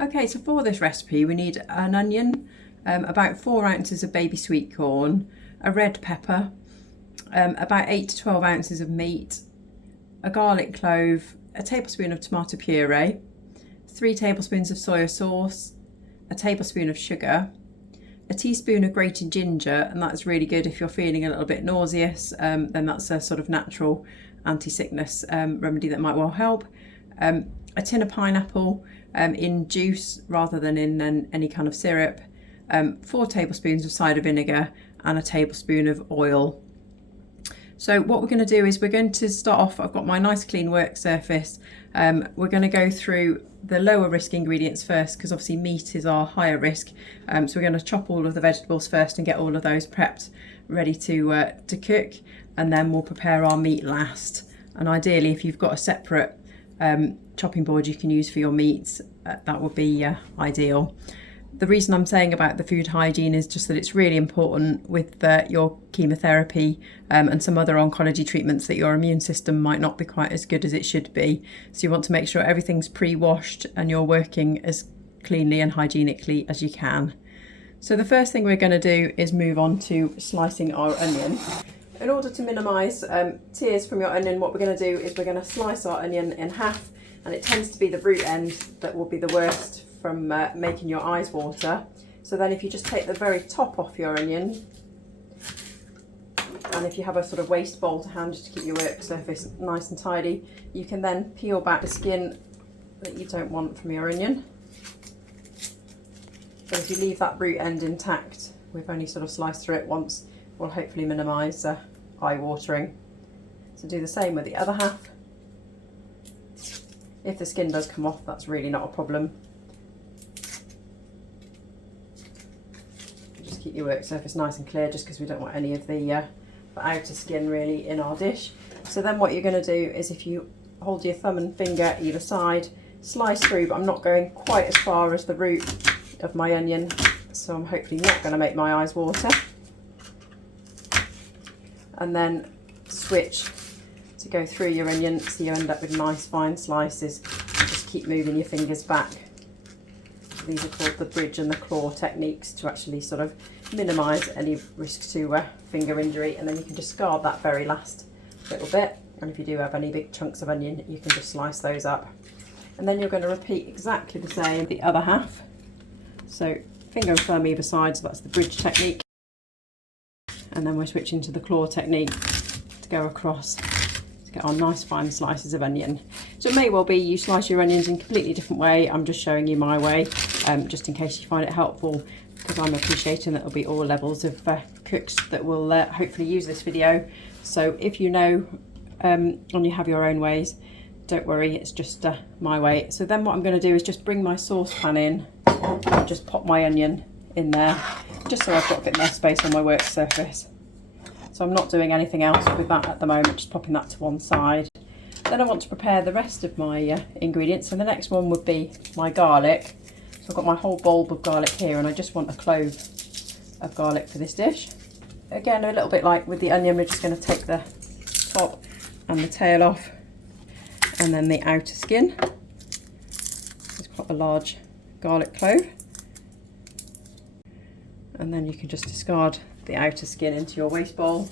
Okay, so for this recipe we need an onion, about 4 ounces of baby sweet corn, a red pepper, about 8 to 12 ounces of meat, a garlic clove, a tablespoon of tomato puree, 3 tablespoons of soya sauce, a tablespoon of sugar, a teaspoon of grated ginger, and that's really good if you're feeling a little bit nauseous, then that's a sort of natural anti-sickness remedy that might well help. A tin of pineapple in juice rather than in any kind of syrup, 4 tablespoons of cider vinegar, and a tablespoon of oil. So what we're going to do is we're going to start off, I've got my nice clean work surface, we're going to go through the lower risk ingredients first because obviously meat is our higher risk, so we're going to chop all of the vegetables first and get all of those prepped ready to cook, and then we'll prepare our meat last. And ideally if you've got a separate chopping board you can use for your meats, that would be ideal. The reason I'm saying about the food hygiene is just that it's really important with your chemotherapy and some other oncology treatments that your immune system might not be quite as good as it should be. So you want to make sure everything's pre-washed and you're working as cleanly and hygienically as you can. So the first thing we're going to do is move on to slicing our onion. In order to minimise tears from your onion, what we're going to do is we're going to slice our onion in half, and it tends to be the root end that will be the worst from making your eyes water. So then if you just take the very top off your onion, and if you have a sort of waste bowl to hand just to keep your work surface nice and tidy, you can then peel back the skin that you don't want from your onion. But if you leave that root end intact, we've only sort of sliced through it once, will hopefully minimise eye watering. So do the same with the other half. If the skin does come off, that's really not a problem. Just keep your work surface nice and clear, just because we don't want any of the outer skin really in our dish. So then what you're going to do is, if you hold your thumb and finger either side, slice through, but I'm not going quite as far as the root of my onion, so I'm hopefully not going to make my eyes water. And then switch to go through your onion so you end up with nice fine slices. And just keep moving your fingers back. These are called the bridge and the claw techniques to actually sort of minimise any risk to finger injury, and then you can discard that very last little bit, and if you do have any big chunks of onion you can just slice those up. And then you're going to repeat exactly the same with the other half. So finger and thumb either side, so that's the bridge technique, and then we're switching to the claw technique to go across to get our nice fine slices of onion. So it may well be you slice your onions in a completely different way. I'm just showing you my way, just in case you find it helpful, because I'm appreciating that there'll be all levels of cooks that will hopefully use this video. So if you know and you have your own ways, don't worry, it's just my way. So then what I'm going to do is just bring my saucepan in and just pop my onion in there, just so I've got a bit more space on my work surface. So I'm not doing anything else with that at the moment, just popping that to one side. Then I want to prepare the rest of my ingredients, and the next one would be my garlic. So I've got my whole bulb of garlic here, and I just want a clove of garlic for this dish. Again, a little bit like with the onion, we're just going to take the top and the tail off, and then the outer skin. It's quite a large garlic clove. And then you can just discard the outer skin into your waste bowl.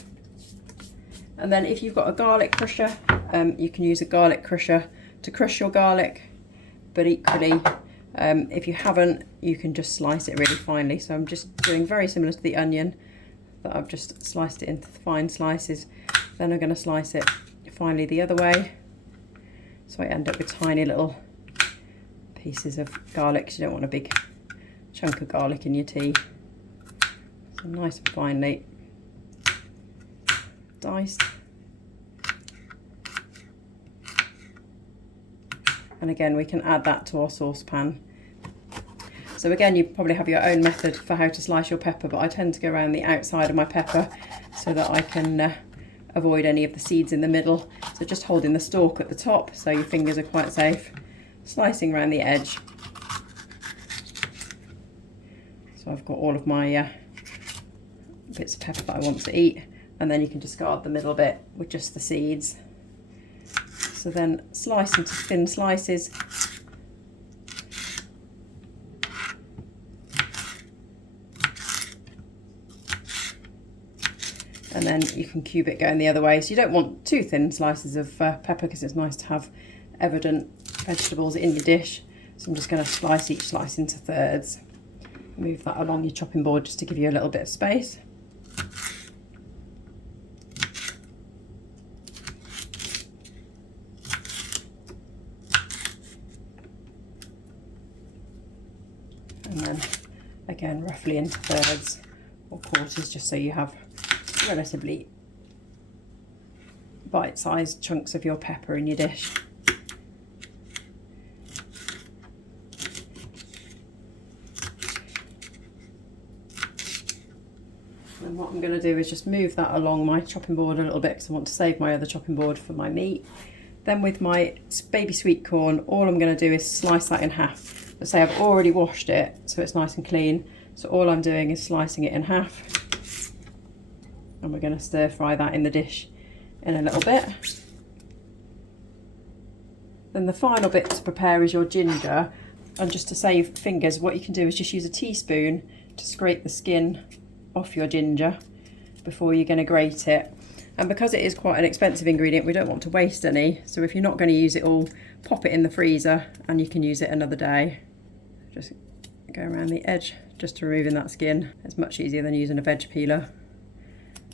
And then if you've got a garlic crusher, you can use a garlic crusher to crush your garlic, but equally if you haven't, you can just slice it really finely. So I'm just doing very similar to the onion, that I've just sliced it into fine slices. Then I'm going to slice it finely the other way, so I end up with tiny little pieces of garlic, because you don't want a big chunk of garlic in your tea. So nice and finely diced. And again, we can add that to our saucepan. So again, you probably have your own method for how to slice your pepper, but I tend to go around the outside of my pepper so that I can avoid any of the seeds in the middle. So just holding the stalk at the top so your fingers are quite safe, slicing around the edge. So I've got all of my bits of pepper that I want to eat, and then you can discard the middle bit with just the seeds. So then slice into thin slices, and then you can cube it going the other way. So you don't want too thin slices of pepper, because it's nice to have evident vegetables in your dish. So I'm just going to slice each slice into thirds. Move that along your chopping board just to give you a little bit of space. And then again, roughly into thirds or quarters, just so you have relatively bite-sized chunks of your pepper in your dish. And what I'm going to do is just move that along my chopping board a little bit, because I want to save my other chopping board for my meat. Then with my baby sweet corn, all I'm going to do is slice that in half. Let's say I've already washed it, so it's nice and clean. So all I'm doing is slicing it in half. And we're going to stir fry that in the dish in a little bit. Then the final bit to prepare is your ginger. And just to save fingers, what you can do is just use a teaspoon to scrape the skin off your ginger before you're going to grate it. And because it is quite an expensive ingredient, we don't want to waste any. So if you're not going to use it all, pop it in the freezer and you can use it another day. Just go around the edge, just removing that skin. It's much easier than using a veg peeler,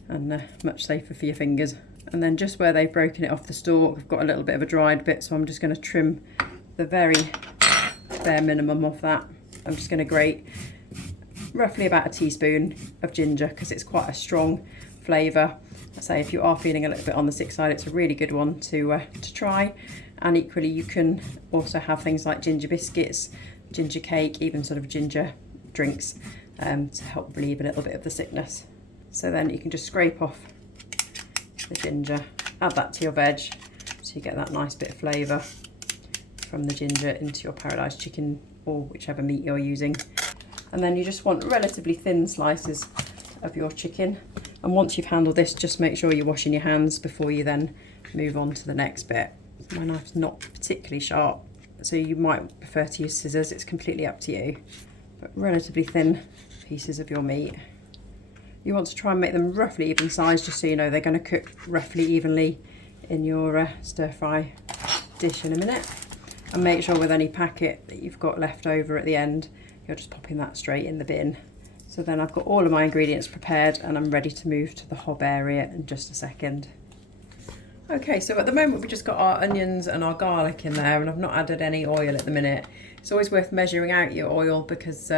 and much safer for your fingers. And then just where they've broken it off the stalk, I've got a little bit of a dried bit, so I'm just going to trim the very bare minimum of that. I'm just going to grate roughly about a teaspoon of ginger, because it's quite a strong flavour. I say if you are feeling a little bit on the sick side, it's a really good one to try. And equally, you can also have things like ginger biscuits, ginger cake, even sort of ginger drinks to help relieve a little bit of the sickness. So then you can just scrape off the ginger, add that to your veg, so you get that nice bit of flavour from the ginger into your paradise chicken or whichever meat you're using. And then you just want relatively thin slices of your chicken. And once you've handled this, just make sure you're washing your hands before you then move on to the next bit. My knife's not particularly sharp, so you might prefer to use scissors. It's completely up to you. But relatively thin pieces of your meat. You want to try and make them roughly even sized, just so you know they're going to cook roughly evenly in your stir fry dish in a minute. And make sure with any packet that you've got left over at the end, you're just popping that straight in the bin. So then I've got all of my ingredients prepared and I'm ready to move to the hob area in just a second. Okay, so at the moment we've just got our onions and our garlic in there, and I've not added any oil at the minute. It's always worth measuring out your oil, because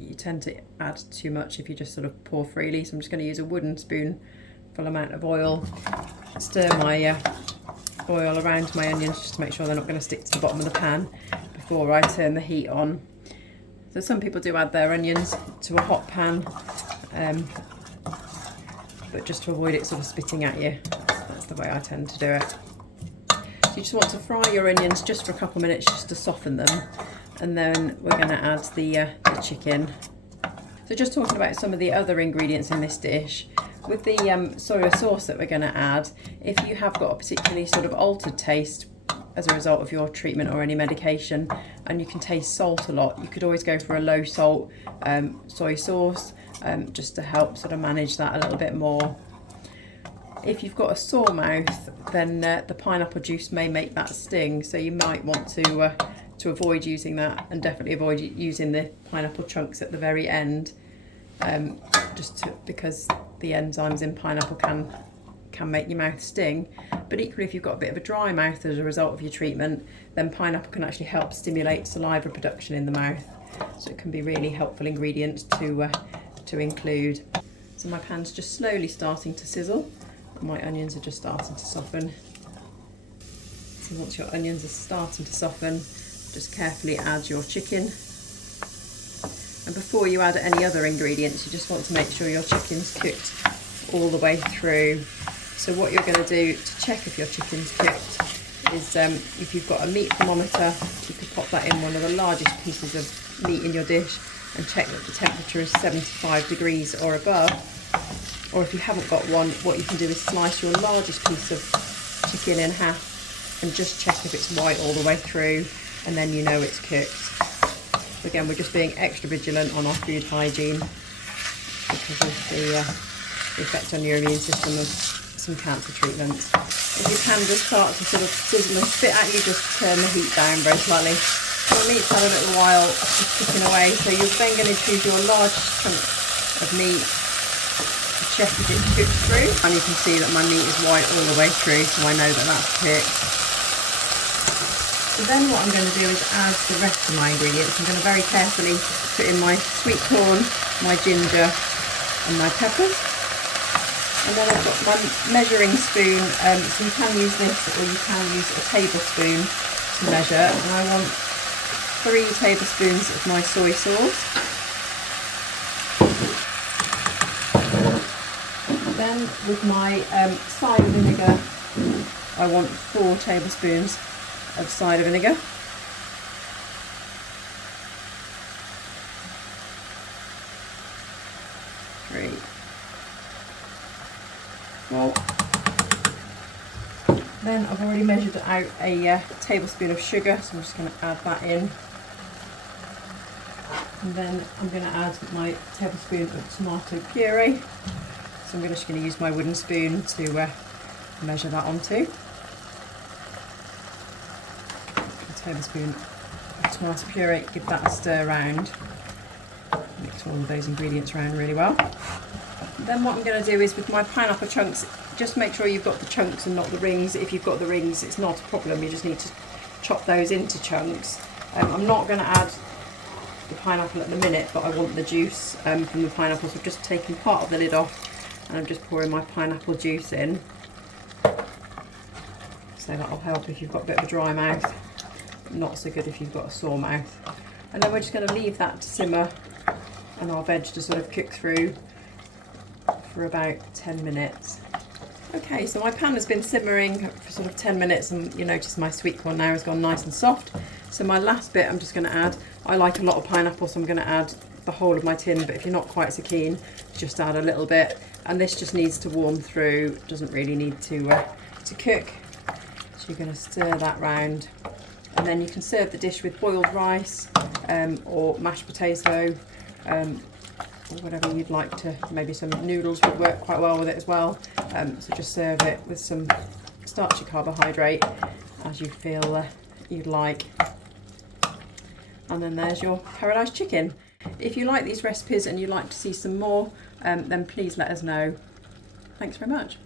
you tend to add too much if you just sort of pour freely. So I'm just going to use a wooden spoon full amount of oil, stir my oil around my onions just to make sure they're not going to stick to the bottom of the pan before I turn the heat on. So some people do add their onions to a hot pan, but just to avoid it sort of spitting at you, that's the way I tend to do it. So you just want to fry your onions just for a couple of minutes just to soften them, and then we're going to add the chicken. So just talking about some of the other ingredients in this dish, with the soya sauce that we're going to add, if you have got a particularly sort of altered taste as a result of your treatment or any medication, and you can taste salt a lot, you could always go for a low salt soy sauce, just to help sort of manage that a little bit more. If you've got a sore mouth, then the pineapple juice may make that sting, so you might want to avoid using that, and definitely avoid using the pineapple chunks at the very end, because the enzymes in pineapple can make your mouth sting. But equally, if you've got a bit of a dry mouth as a result of your treatment, then pineapple can actually help stimulate saliva production in the mouth, so it can be really helpful ingredient to include. So my pan's just slowly starting to sizzle, and my onions are just starting to soften. So once your onions are starting to soften, just carefully add your chicken. And before you add any other ingredients, you just want to make sure your chicken's cooked all the way through. So what you're going to do to check if your chicken's cooked is, if you've got a meat thermometer, you could pop that in one of the largest pieces of meat in your dish and check that the temperature is 75 degrees or above. Or if you haven't got one, what you can do is slice your largest piece of chicken in half and just check if it's white all the way through, and then you know it's cooked. So again, we're just being extra vigilant on our food hygiene because of effect on your immune system of some cancer treatments. If your pan does start to sort of sizzle and spit at you, just turn the heat down very slightly. So the meat's had a little while just cooking away, so you're then going to choose your large chunk of meat, check if it's cooked through, and you can see that my meat is white all the way through, so I know that that's cooked. So then what I'm going to do is add the rest of my ingredients. I'm going to very carefully put in my sweet corn, my ginger and my peppers. And then I've got my measuring spoon, so you can use this or you can use a tablespoon to measure. And I want 3 tablespoons of my soy sauce. Then with my cider vinegar, I want 4 tablespoons of cider vinegar. Well, then I've already measured out a tablespoon of sugar, so I'm just going to add that in. And then I'm going to add my tablespoon of tomato puree. So I'm just going to use my wooden spoon to measure that onto. A tablespoon of tomato puree, give that a stir around. Mix all of those ingredients around really well. Then what I'm going to do is with my pineapple chunks, just make sure you've got the chunks and not the rings. If you've got the rings, it's not a problem, you just need to chop those into chunks. I'm not going to add the pineapple at the minute, but I want the juice from the pineapple, so I've just taken part of the lid off and I'm just pouring my pineapple juice in. So that'll help if you've got a bit of a dry mouth, not so good if you've got a sore mouth. And then we're just going to leave that to simmer and our veg to sort of cook through for about 10 minutes. Okay, so my pan has been simmering for sort of 10 minutes and you notice my sweet corn now has gone nice and soft. So my last bit I'm just going to add, I like a lot of pineapple, so I'm going to add the whole of my tin, but if you're not quite so keen, just add a little bit. And this just needs to warm through, doesn't really need to cook. So you're going to stir that round. And then you can serve the dish with boiled rice or mashed potato, or whatever you'd like to. Maybe some noodles would work quite well with it as well. So just serve it with some starchy carbohydrate as you feel you'd like. And then there's your paradise chicken. If you like these recipes and you'd like to see some more, then please let us know. Thanks very much.